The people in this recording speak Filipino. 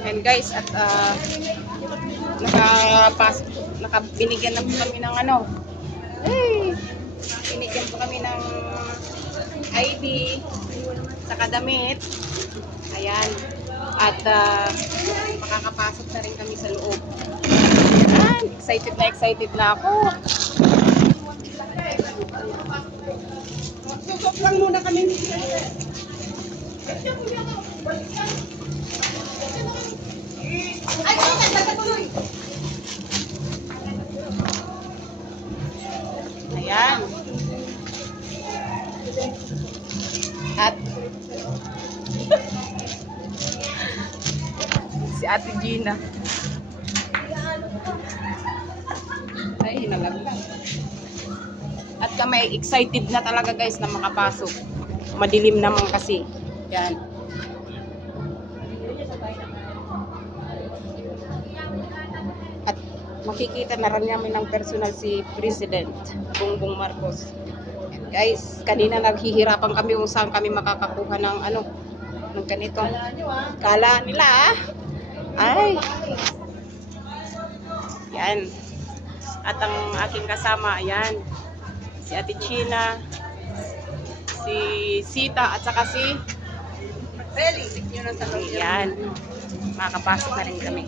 And guys, at binigyan na po kami ng ano. Hey! Binigyan po kami ng ID sa damit. Ayan. At makakapasok na rin kami sa loob. Ayan. Excited na ako. Susok lang muna kami. Ay, tuloy. Ayan. At si Ate Gina. Ay, hinalaglag. At kami excited na talaga guys na makapasok. Madilim naman kasi. Yan. At makikita na rin namin ng personal si President Bongbong Marcos. And guys, kanina naghihirapan kami kung saan kami makakakuha ng ano, ng ganito. Kala nila ay. Yan. At ang aking kasama, ayan. Si Ate China, si Sita, at saka si Feli. Ayan. Makakapasok na rin kami.